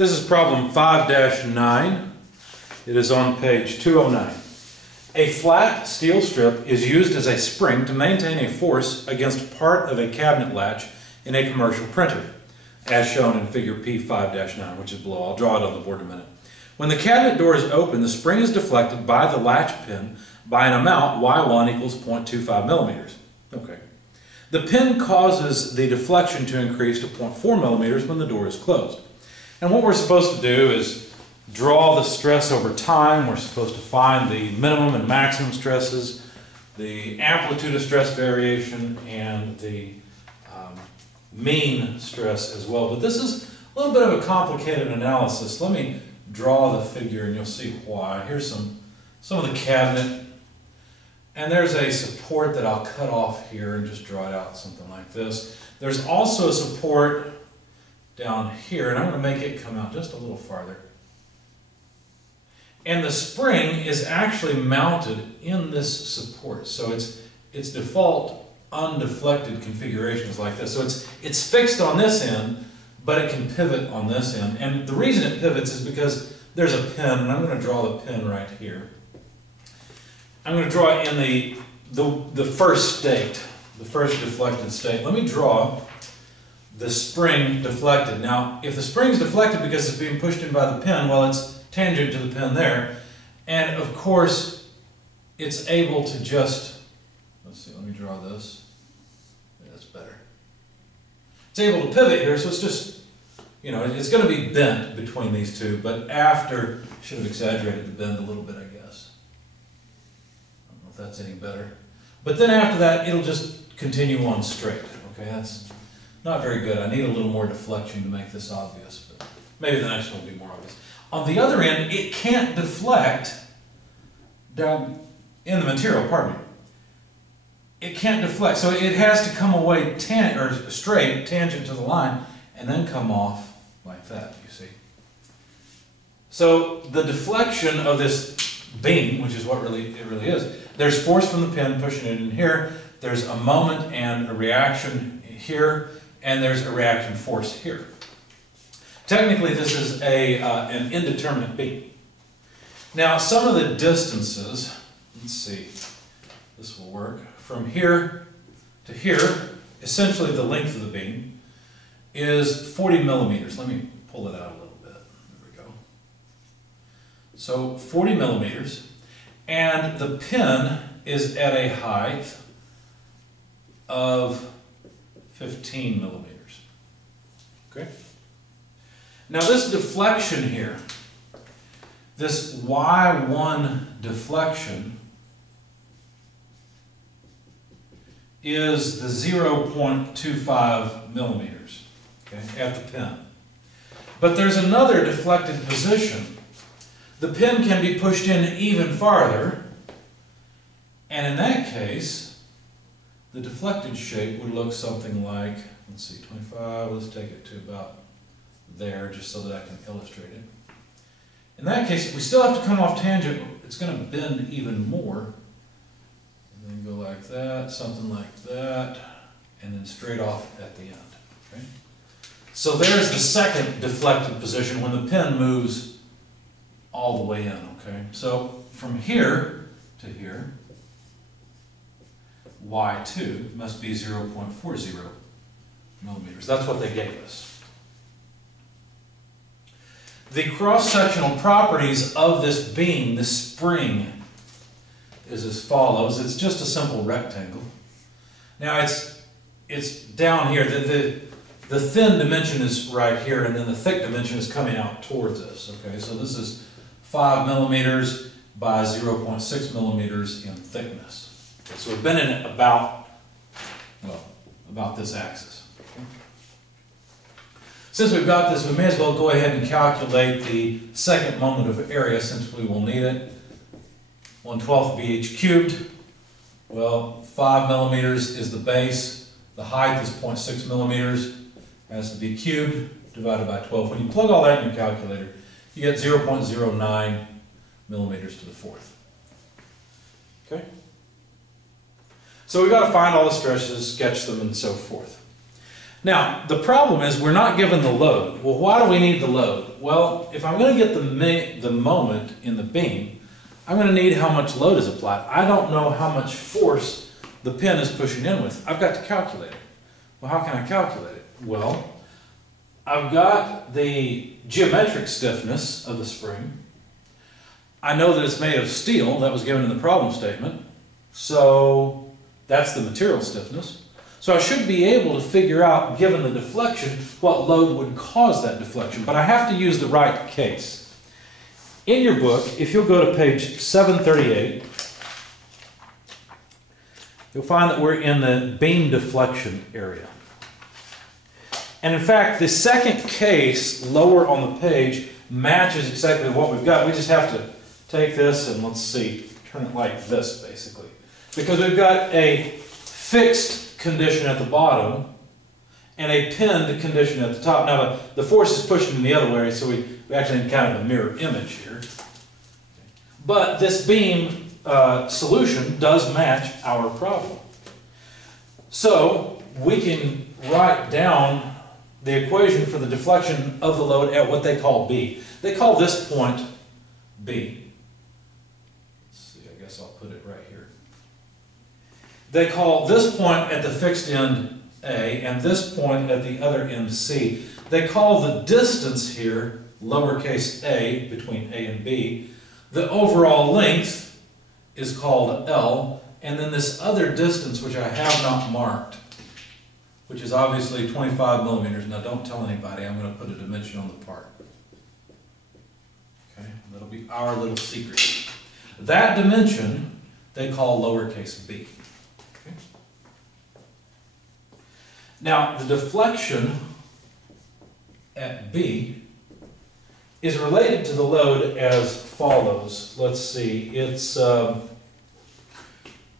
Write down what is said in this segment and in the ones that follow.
This is problem 5-9. It is on page 209. A flat steel strip is used as a spring to maintain a force against part of a cabinet latch in a commercial printer, as shown in figure P5-9, which is below. I'll draw it on the board in a minute. When the cabinet door is open, the spring is deflected by the latch pin by an amount Y1 equals 0.25 millimeters. Okay. The pin causes the deflection to increase to 0.4 millimeters when the door is closed. And what we're supposed to do is draw the stress over time. We're supposed to find the minimum and maximum stresses, the amplitude of stress variation, and the mean stress as well. But this is a little bit of a complicated analysis. Let me draw the figure and you'll see why. Here's some of the cabinet. And there's a support that I'll cut off here and just draw it out something like this. There's also a support down here, and I'm going to make it come out just a little farther. And the spring is actually mounted in this support. So its default undeflected configuration is like this. So it's fixed on this end, but it can pivot on this end. And the reason it pivots is because there's a pin, and I'm going to draw the pin right here. I'm going to draw it in the first state, the first deflected state. Let me draw the spring deflected. Now, if the spring's deflected because it's being pushed in by the pin, well, it's tangent to the pin there. And of course, it's able to just, let's see, let me draw this. Yeah, that's better. It's able to pivot here, so it's just, you know, it's going to be bent between these two, but after, I should have exaggerated the bend a little bit, I guess. I don't know if that's any better. But then after that, it'll just continue on straight. Okay, that's not very good. I need a little more deflection to make this obvious, but maybe the next one will be more obvious. On the other end, it can't deflect down in the material, pardon me. It can't deflect, so it has to come away straight, tangent to the line, and then come off like that, you see. So the deflection of this beam, which is what it really is, there's force from the pin pushing it in here, there's a moment and a reaction here, and there's a reaction force here. Technically, this is an indeterminate beam. Now, some of the distances, let's see, this will work, from here to here, essentially the length of the beam, is 40 millimeters. Let me pull it out a little bit. There we go. So 40 millimeters, and the pin is at a height of 15 millimeters. Okay? Now this deflection here, this Y1 deflection, is the 0.25 millimeters, okay, at the pin. But there's another deflected position. The pin can be pushed in even farther, and in that case, the deflected shape would look something like, let's see, 25, let's take it to about there, just so that I can illustrate it. In that case, we still have to come off tangent. It's going to bend even more. And then go like that, something like that, and then straight off at the end. Okay? So there's the second deflected position when the pin moves all the way in. Okay? So from here to here, Y2 must be 0.40 millimeters. That's what they gave us. The cross-sectional properties of this beam, this spring, is as follows. It's just a simple rectangle. Now it's down here. The thin dimension is right here, and then the thick dimension is coming out towards us. Okay, so this is 5 millimeters by 0.6 millimeters in thickness. Okay, so we've been in it about this axis. Okay. Since we've got this, we may as well go ahead and calculate the second moment of area, since we will need it. 1/12 BH cubed. Well, 5 millimeters is the base. The height is 0.6 millimeters. Has to be cubed divided by 12. When you plug all that in your calculator, you get 0.09 millimeters to the fourth. Okay? So we've got to find all the stresses, sketch them, and so forth. Now, the problem is we're not given the load. Well, why do we need the load? Well, if I'm going to get the moment in the beam, I'm going to need how much load is applied. I don't know how much force the pin is pushing in with. I've got to calculate it. Well, how can I calculate it? Well, I've got the geometric stiffness of the spring. I know that it's made of steel. That was given in the problem statement. So that's the material stiffness. So I should be able to figure out, given the deflection, what load would cause that deflection. But I have to use the right case. In your book, if you'll go to page 738, you'll find that we're in the beam deflection area. And in fact, the second case lower on the page matches exactly what we've got. We just have to take this and, let's see, turn it like this, basically. Because we've got a fixed condition at the bottom and a pinned condition at the top. Now the force is pushing in the other way, so we actually have kind of a mirror image here. But this beam solution does match our problem. So we can write down the equation for the deflection of the load at what they call B. They call this point B. Let's see, I guess I'll put it right here. They call this point at the fixed end A and this point at the other end C. They call the distance here, lowercase a, between A and B. The overall length is called L, and then this other distance, which I have not marked, which is obviously 25 millimeters. Now don't tell anybody, I'm going to put a dimension on the part. Okay, that'll be our little secret. That dimension they call lowercase b. Okay. Now the deflection at B is related to the load as follows. Let's see, it's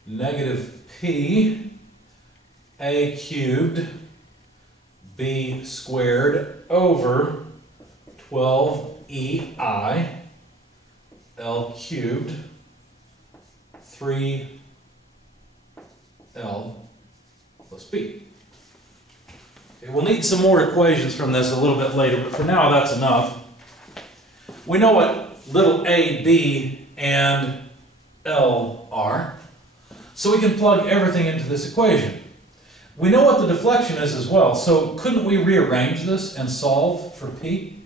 negative P A cubed B squared over 12EI L cubed 3L plus B. Okay, we'll need some more equations from this a little bit later, but for now that's enough. We know what little a, b, and L are, so we can plug everything into this equation. We know what the deflection is as well, so couldn't we rearrange this and solve for P?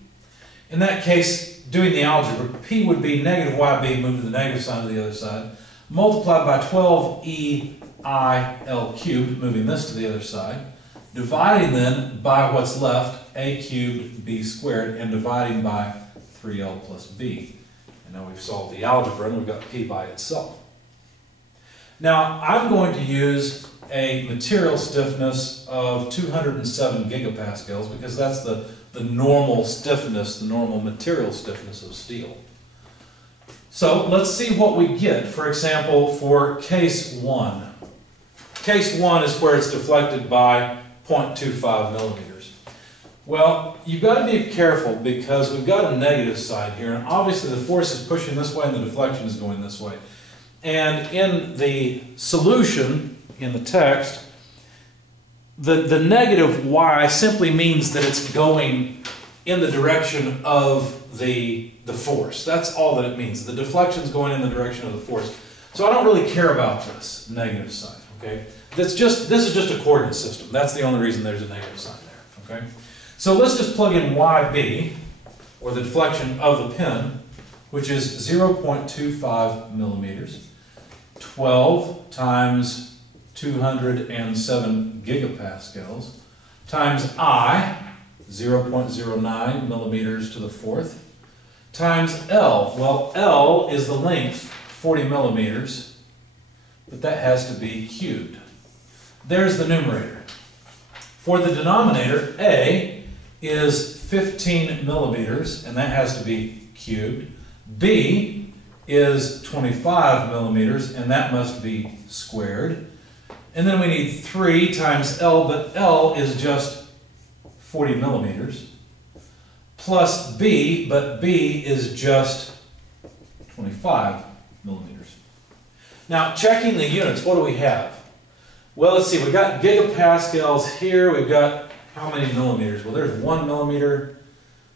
In that case, doing the algebra, P would be negative YB, move to the negative sign to the other side, multiplied by 12EIL cubed, moving this to the other side, dividing then by what's left, A cubed B squared, and dividing by 3L plus B. And now we've solved the algebra and we've got P by itself. Now I'm going to use a material stiffness of 207 gigapascals because that's the normal stiffness, the normal material stiffness of steel. So let's see what we get, for example, for case 1. Case 1 is where it's deflected by 0.25 millimeters. Well, you've got to be careful because we've got a negative side here, and obviously the force is pushing this way and the deflection is going this way. And in the solution, in the text, the negative y simply means that it's going in the direction of the force. That's all that it means. The deflection is going in the direction of the force. So I don't really care about this negative sign. Okay, this is just a coordinate system. That's the only reason there's a negative sign there. Okay, so let's just plug in YB, or the deflection of the pin, which is 0.25 millimeters. 12 times 207 gigapascals times I, 0.09 millimeters to the fourth, times L. Well, L is the length, 40 millimeters, but that has to be cubed. There's the numerator. For the denominator, A is 15 millimeters, and that has to be cubed. B is 25 millimeters, and that must be squared. And then we need 3 times L, but L is just 40 millimeters, plus B, but B is just 25 millimeters. Now, checking the units, what do we have? Well, let's see, we've got gigapascals here, we've got how many millimeters? Well, there's 1 millimeter,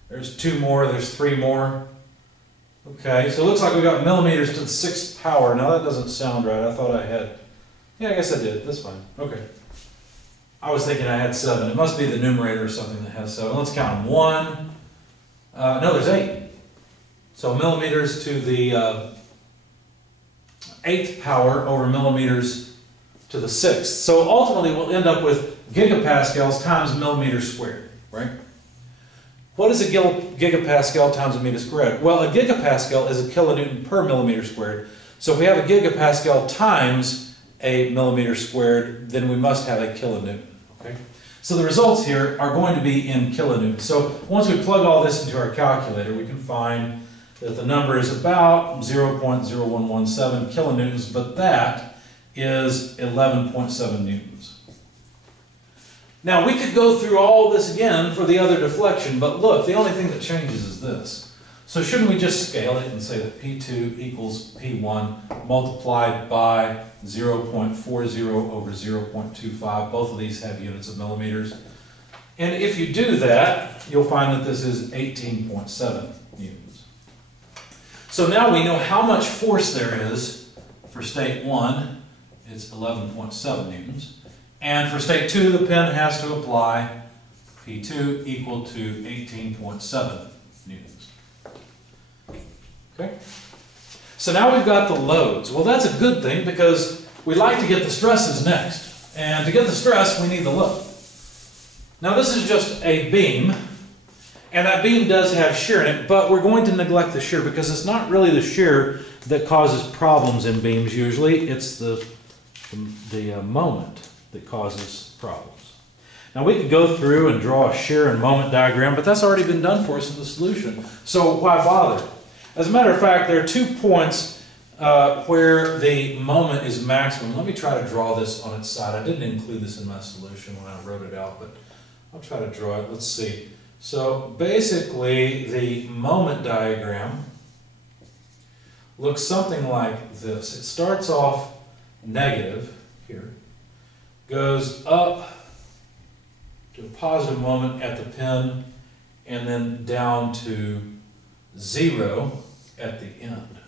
there's 2 more, there's 3 more. Okay, so it looks like we got millimeters to the 6th power. Now that doesn't sound right. I thought I had, yeah, I guess I did. That's fine. Okay. I was thinking I had 7. It must be the numerator or something that has 7. Let's count them. 1, no, there's 8. So millimeters to the 8th power over millimeters to the 6th. So ultimately we'll end up with gigapascals times millimeters squared, right? What is a gigapascal times a meter squared? Well, a gigapascal is a kilonewton per millimeter squared. So if we have a gigapascal times a millimeter squared, then we must have a kilonewton, okay? So the results here are going to be in kilonewtons. So once we plug all this into our calculator, we can find that the number is about 0.0117 kilonewtons, but that is 11.7 newtons. Now we could go through all this again for the other deflection, but look, the only thing that changes is this. So shouldn't we just scale it and say that P2 equals P1 multiplied by 0.40 over 0.25? Both of these have units of millimeters. And if you do that, you'll find that this is 18.7 newtons. So now we know how much force there is for state 1. It's 11.7 newtons. And for state 2, the pen has to apply P2 equal to 18.7 newtons. Okay? So now we've got the loads. Well, that's a good thing because we like to get the stresses next. And to get the stress, we need the load. Now this is just a beam. And that beam does have shear in it, but we're going to neglect the shear because it's not really the shear that causes problems in beams usually. It's the moment that causes problems. Now we could go through and draw a shear and moment diagram, but that's already been done for us in the solution. So why bother? As a matter of fact, there are 2 points where the moment is maximum. Let me try to draw this on its side. I didn't include this in my solution when I wrote it out, but I'll try to draw it. Let's see. So basically, the moment diagram looks something like this. It starts off negative here, goes up to a positive moment at the pen, and then down to 0 at the end.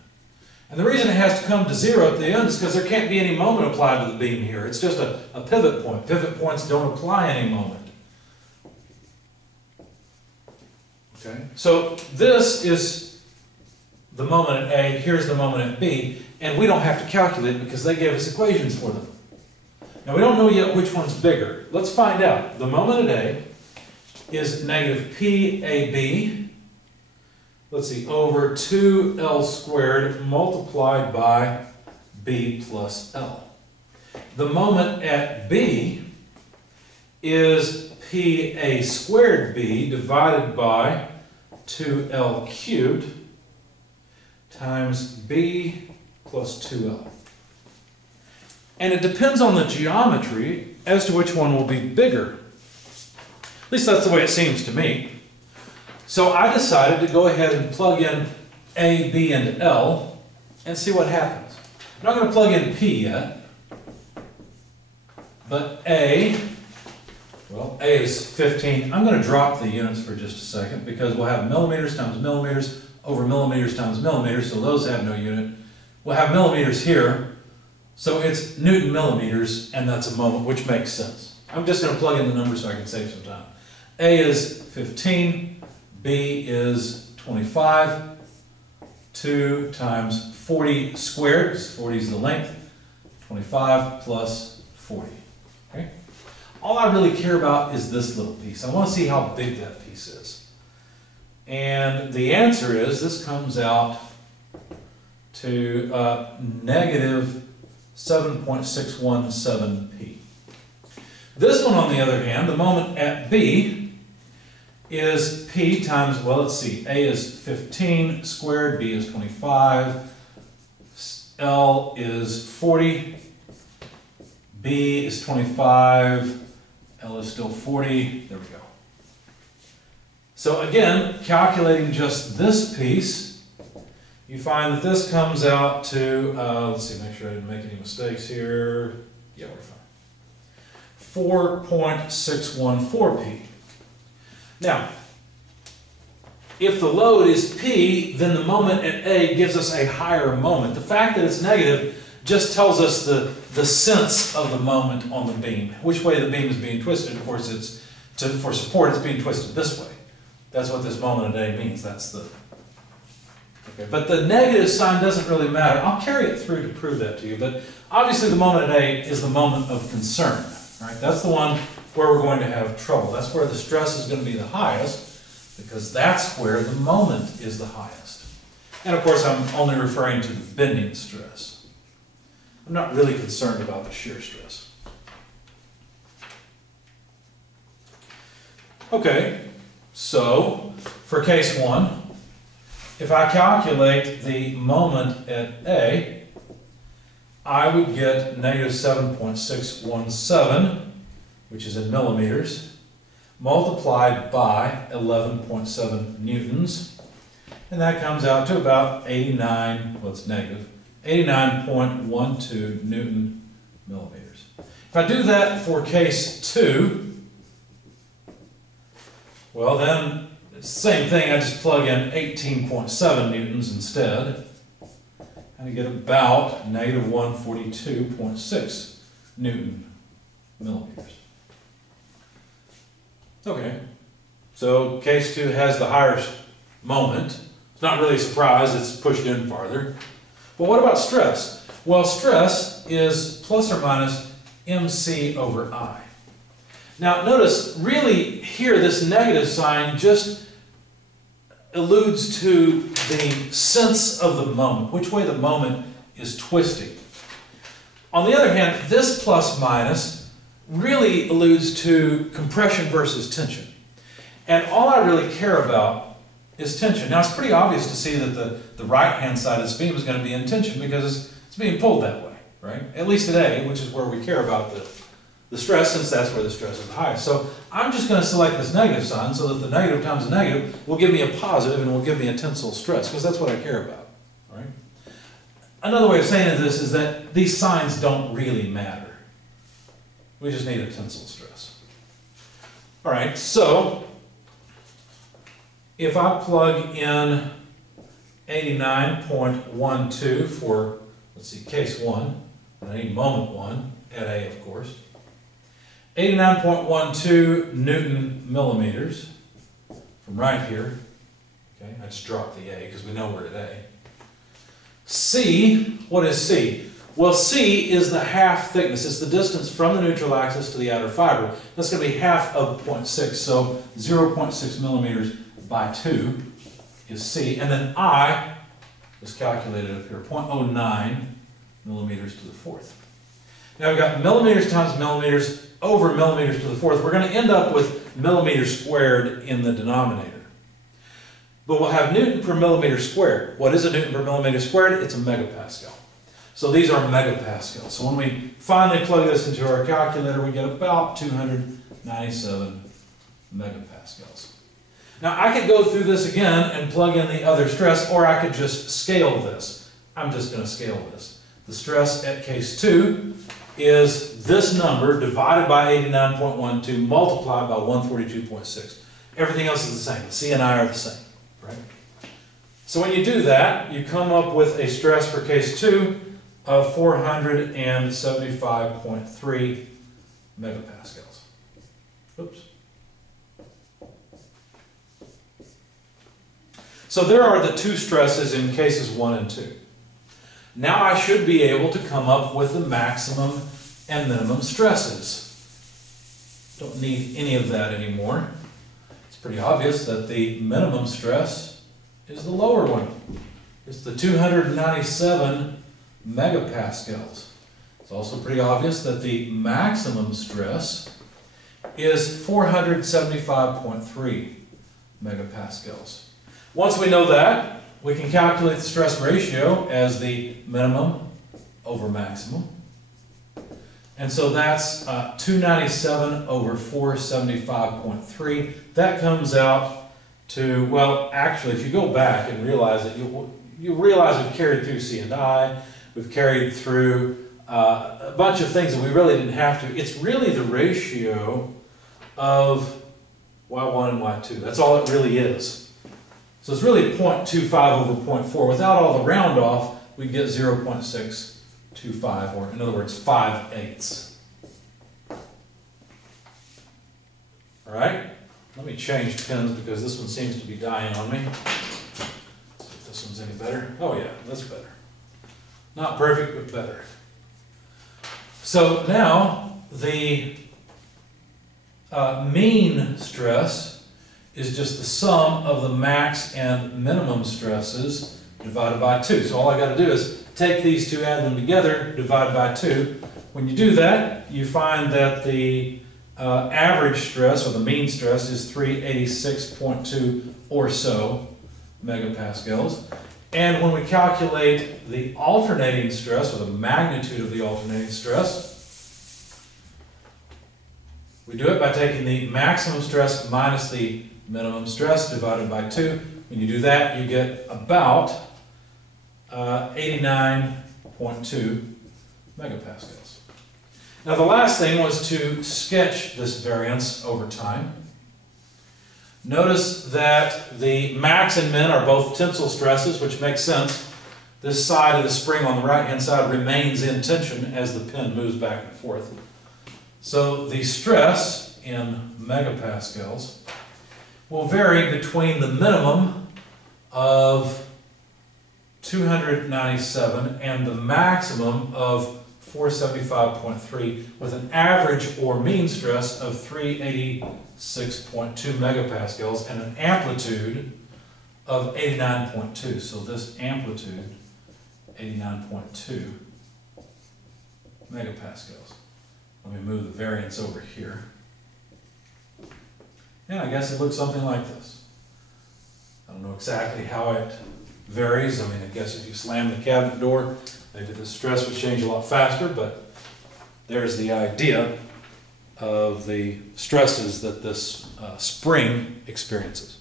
And the reason it has to come to 0 at the end is because there can't be any moment applied to the beam here. It's just a pivot point. Pivot points don't apply any moment. Okay? So this is the moment at A, here's the moment at B, and we don't have to calculate it because they gave us equations for them. Now we don't know yet which one's bigger. Let's find out. The moment at A is negative PAB, let's see, over 2L squared multiplied by B plus L. The moment at B is PA squared B divided by 2L cubed times B plus 2L. And it depends on the geometry as to which one will be bigger. At least that's the way it seems to me. So I decided to go ahead and plug in A, B, and L and see what happens. I'm not going to plug in P yet, but A, well, A is 15. I'm going to drop the units for just a second because we'll have millimeters times millimeters over millimeters times millimeters, so those have no unit. We'll have millimeters here. So it's Newton millimeters, and that's a moment, which makes sense. I'm just going to plug in the numbers so I can save some time. A is 15, B is 25, 2 times 40 squared, because 40 is the length, 25 plus 40. Okay? All I really care about is this little piece. I want to see how big that piece is. And the answer is, this comes out to negative 7.617p. This one, on the other hand, the moment at B is P times, well, let's see, A is 15 squared, B is 25, L is 40, B is 25, L is still 40, there we go. So again, calculating just this piece, you find that this comes out to, let's see, make sure I didn't make any mistakes here. Yeah, we're 4.614 p. Now, if the load is p, then the moment at A gives us a higher moment. The fact that it's negative just tells us the sense of the moment on the beam, which way the beam is being twisted. Of course, for support, it's being twisted this way. That's what this moment at A means. That's the... Okay. But the negative sign doesn't really matter. I'll carry it through to prove that to you. But obviously, the moment at A is the moment of concern. Right? That's the one where we're going to have trouble. That's where the stress is going to be the highest, because that's where the moment is the highest. And of course, I'm only referring to the bending stress. I'm not really concerned about the shear stress. Okay, so for case 1, if I calculate the moment at A, I would get negative 7.617, which is in millimeters, multiplied by 11.7 newtons, and that comes out to about 89.12 Newton millimeters. If I do that for case 2, well then it's the same thing, I just plug in 18.7 newtons instead, and I get about negative 142.6 Newton millimeters. Okay, so case 2 has the higher moment. It's not really a surprise, it's pushed in farther. But what about stress? Well, stress is plus or minus mc over I. Now notice, really here this negative sign just alludes to the sense of the moment, which way the moment is twisting. On the other hand, this plus minus really alludes to compression versus tension. And all I really care about is tension. Now it's pretty obvious to see that the right-hand side of this beam is going to be in tension because it's being pulled that way, right? At least at A, which is where we care about the stress, since that's where the stress is the highest. So I'm just going to select this negative sign so that the negative times the negative will give me a positive and will give me a tensile stress, because that's what I care about, right? Another way of saying this is that these signs don't really matter. We just need a tensile stress. All right, so if I plug in 89.12 for, let's see, case 1, and I need moment 1, at A, of course, 89.12 Newton millimeters from right here. Okay, I just dropped the A because we know we're at A. C, what is C? Well, C is the half thickness. It's the distance from the neutral axis to the outer fiber. That's going to be half of 0.6, so 0.6 millimeters by 2 is C. And then I is calculated up here, 0.09 millimeters to the fourth. Now we've got millimeters times millimeters over millimeters to the fourth. We're going to end up with millimeters squared in the denominator. But we'll have Newton per millimeter squared. What is a Newton per millimeter squared? It's a megapascal. So these are megapascals. So when we finally plug this into our calculator, we get about 297 megapascals. Now I could go through this again and plug in the other stress, or I could just scale this. I'm just going to scale this. The stress at case 2 is this number divided by 89.12 multiplied by 142.6. Everything else is the same. The C and I are the same, right? So when you do that, you come up with a stress for case 2 of 475.3 megapascals. Oops. So there are the two stresses in cases 1 and 2. Now I should be able to come up with the maximum and minimum stresses. Don't need any of that anymore. It's pretty obvious that the minimum stress is the lower one. It's the 297 megapascals. It's also pretty obvious that the maximum stress is 475.3 megapascals. Once we know that, we can calculate the stress ratio as the minimum over maximum. And so that's 297 over 475.3. That comes out to, well, actually, if you go back and realize that you realize we've carried through C and I, we've carried through a bunch of things that we really didn't have to. It's really the ratio of y1 and y2. That's all it really is. So it's really 0.25 over 0.4. Without all the round off, we get 0.625, or in other words, 5/8. All right? Let me change pens because this one seems to be dying on me. See if this one's any better. Oh yeah, that's better. Not perfect, but better. So now the mean stress is just the sum of the max and minimum stresses divided by 2. So all I got to do is take these two, add them together, divide by 2. When you do that, you find that the average stress, or the mean stress, is 386.2 or so megapascals. And when we calculate the alternating stress, or the magnitude of the alternating stress, we do it by taking the maximum stress minus the minimum stress divided by 2. When you do that, you get about 89.2 megapascals. Now the last thing was to sketch this variance over time. Notice that the max and min are both tensile stresses, which makes sense. This side of the spring on the right-hand side remains in tension as the pin moves back and forth. So the stress in megapascals will vary between the minimum of 297 and the maximum of 475.3, with an average or mean stress of 386.2 megapascals and an amplitude of 89.2. So this amplitude, 89.2 megapascals. Let me move the variance over here. And I guess it looks something like this. I don't know exactly how it varies. I mean, I guess if you slam the cabinet door, maybe the stress would change a lot faster, but there's the idea of the stresses that this spring experiences.